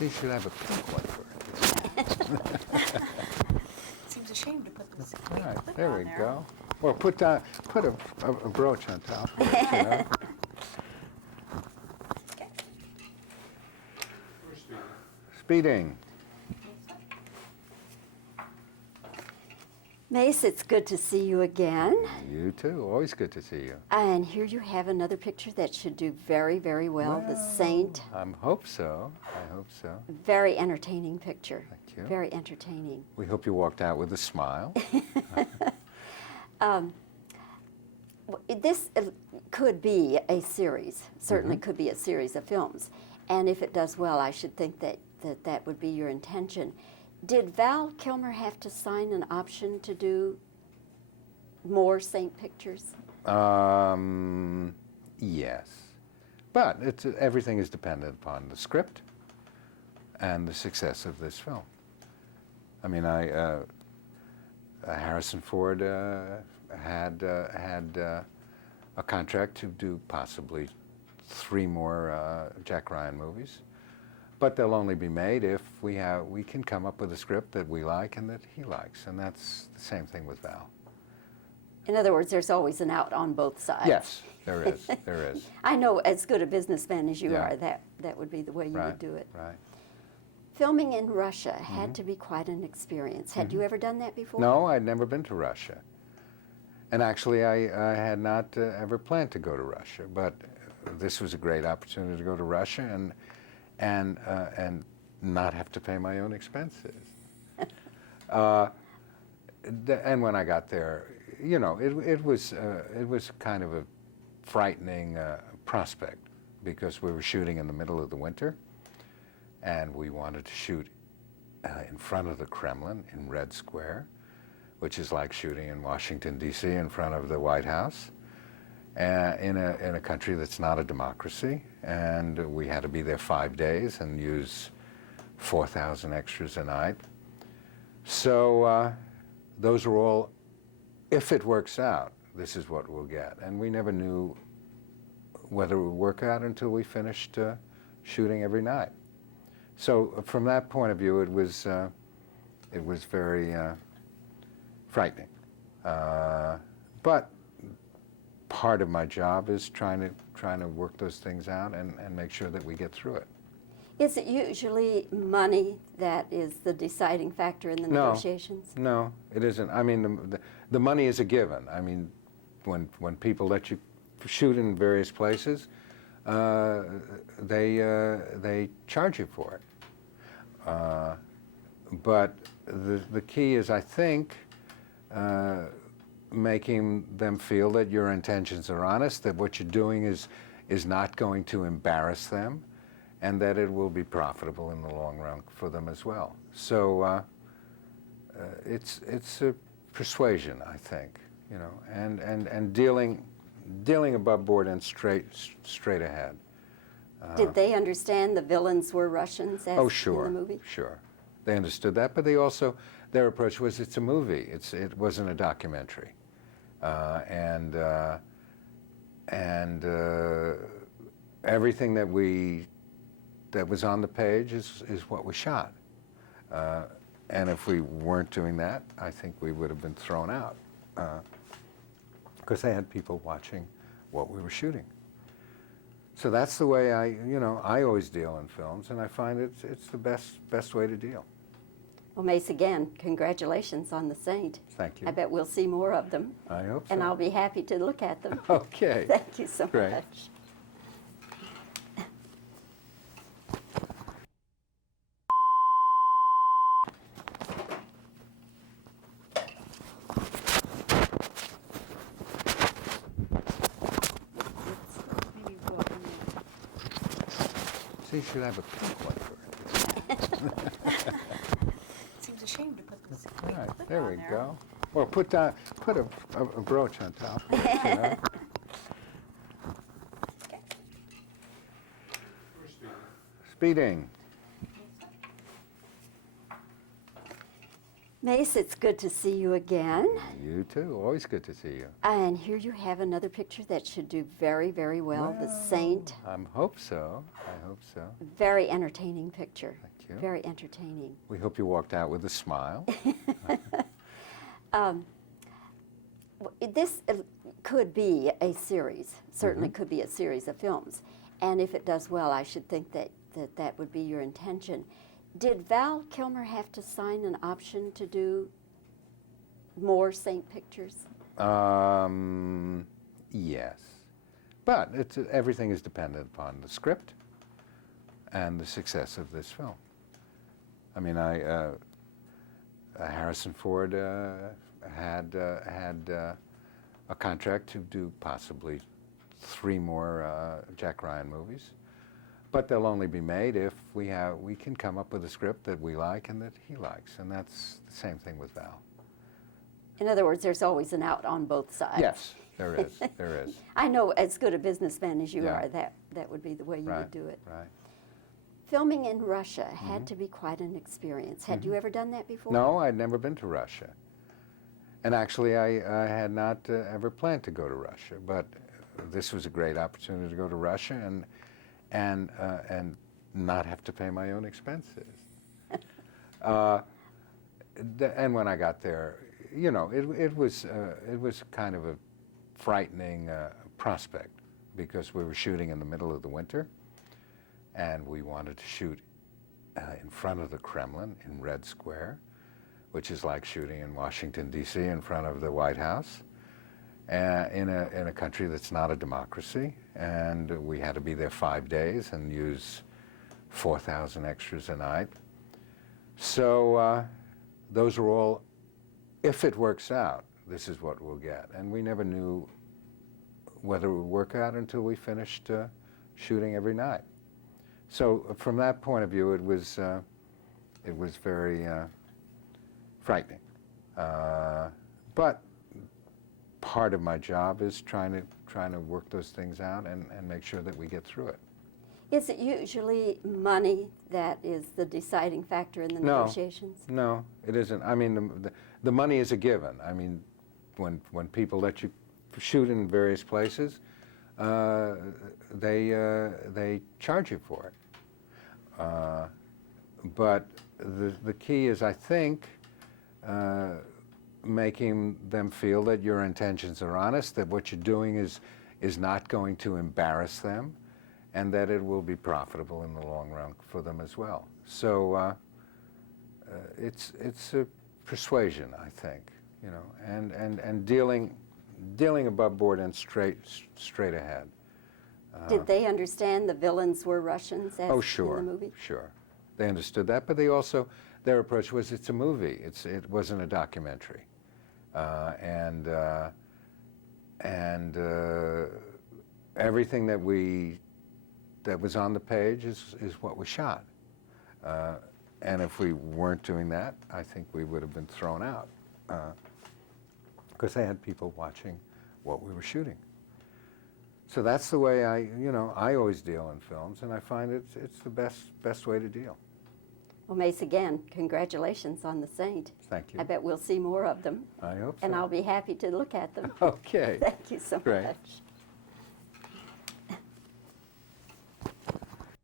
So you should have a pink one for it. Seems a shame to put this All right, clip there on we there. go. Well, put a brooch on top. You know? Okay. Speeding. Mace, it's good to see you again. You too. Always good to see you. And here you have another picture that should do very, very well. The Saint. I hope so. I hope so. Very entertaining picture. Thank you. Very entertaining. We hope you walked out with a smile. This could be a series, certainly could be a series of films. And if it does well, I should think that would be your intention. Did Val Kilmer have to sign an option to do more Saint pictures? Yes. But everything is dependent upon the script and the success of this film. I mean, Harrison Ford had a contract to do possibly 3 more Jack Ryan movies, but they'll only be made if we can come up with a script that we like and that he likes, and that's the same thing with Val. In other words, there's always an out on both sides. Yes, there is. There is. I know, as good a businessman as you Yeah. are, that would be the way you would do it. Right. Filming in Russia had to be quite an experience. Had you ever done that before? No, I'd never been to Russia. And actually, I had not ever planned to go to Russia, but this was a great opportunity to go to Russia and not have to pay my own expenses. And when I got there, you know, it was kind of a frightening prospect because we were shooting in the middle of the winter, and we wanted to shoot in front of the Kremlin in Red Square, which is like shooting in Washington, D.C. in front of the White House, in a country that's not a democracy. And we had to be there 5 days and use 4,000 extras a night. So those are all, if it works out, this is what we'll get. And we never knew whether it would work out until we finished shooting every night. So from that point of view, it was very frightening. But part of my job is trying to work those things out and make sure that we get through it. Is it usually money that is the deciding factor in the negotiations? No, it isn't. I mean, the money is a given. I mean, when people let you shoot in various places, they charge you for it. But the key is, I think, making them feel that your intentions are honest, that what you're doing is not going to embarrass them, and that it will be profitable in the long run for them as well. So it's a persuasion, I think, you know, and dealing above board and straight ahead. Did they understand the villains were Russians as in the movie? Sure. They understood that, but they also, their approach was, it's a movie. It wasn't a documentary. And everything that was on the page is what we shot. And if we weren't doing that, I think we would have been thrown out. Because they had people watching what we were shooting. So that's the way I always deal in films, and I find it's the best way to deal. Well, Mace, again, congratulations on The Saint. Thank you. I bet we'll see more of them. I hope so. And I'll be happy to look at them. Okay. Thank you so Great. much. So you should have a pink one for it. Seems a shame to put this All right, clip there on we there. go. Well, put a brooch on top. You know? Okay. Speeding. Mace, it's good to see you again. You too. Always good to see you. And here you have another picture that should do very, very well. The Saint. I hope so. I hope so. Very entertaining picture. Thank you. Very entertaining. We hope you walked out with a smile. This could be a series, certainly could be a series of films. And if it does well, I should think that that would be your intention. Did Val Kilmer have to sign an option to do more Saint pictures? Yes. But everything is dependent upon the script and the success of this film. I mean, Harrison Ford had a contract to do possibly 3 more Jack Ryan movies. But they'll only be made if we can come up with a script that we like and that he likes, and that's the same thing with Val. In other words, there's always an out on both sides. Yes, there is. There is. I know, as good a businessman as you Yeah. are, that would be the way you would do it. Right. Filming in Russia had to be quite an experience. Had you ever done that before? No, I'd never been to Russia, and actually, I had not ever planned to go to Russia. But this was a great opportunity to go to Russia and not have to pay my own expenses. And when I got there, you know, it was kind of a frightening prospect because we were shooting in the middle of the winter, and we wanted to shoot in front of the Kremlin in Red Square, which is like shooting in Washington, D.C. in front of the White House. In a country that's not a democracy, and we had to be there 5 days and use 4,000 extras a night. So those are all, if it works out, this is what we'll get. And we never knew whether it would work out until we finished shooting every night. So from that point of view, it was very frightening. But part of my job is trying to work those things out and make sure that we get through it. Is it usually money that is the deciding factor in the negotiations? No, it isn't. I mean, the money is a given. I mean, when people let you shoot in various places, they charge you for it. But the key is, I think, making them feel that your intentions are honest, that what you're doing is not going to embarrass them, and that it will be profitable in the long run for them as well. So it's a persuasion, I think, you know, and dealing above board and straight ahead. Did they understand the villains were Russians as Oh, sure, in the movie? sure. They understood that, but they also, their approach was, it's a movie. It wasn't a documentary. Everything that was on the page is what we shot. And if we weren't doing that, I think we would have been thrown out because they had people watching what we were shooting. So that's the way I always deal in films, and I find it's the best way to deal. Well, Mace, again, congratulations on The Saint. Thank you. I bet we'll see more of them. I hope so. And I'll be happy to look at them. Okay. Thank you so Great. much.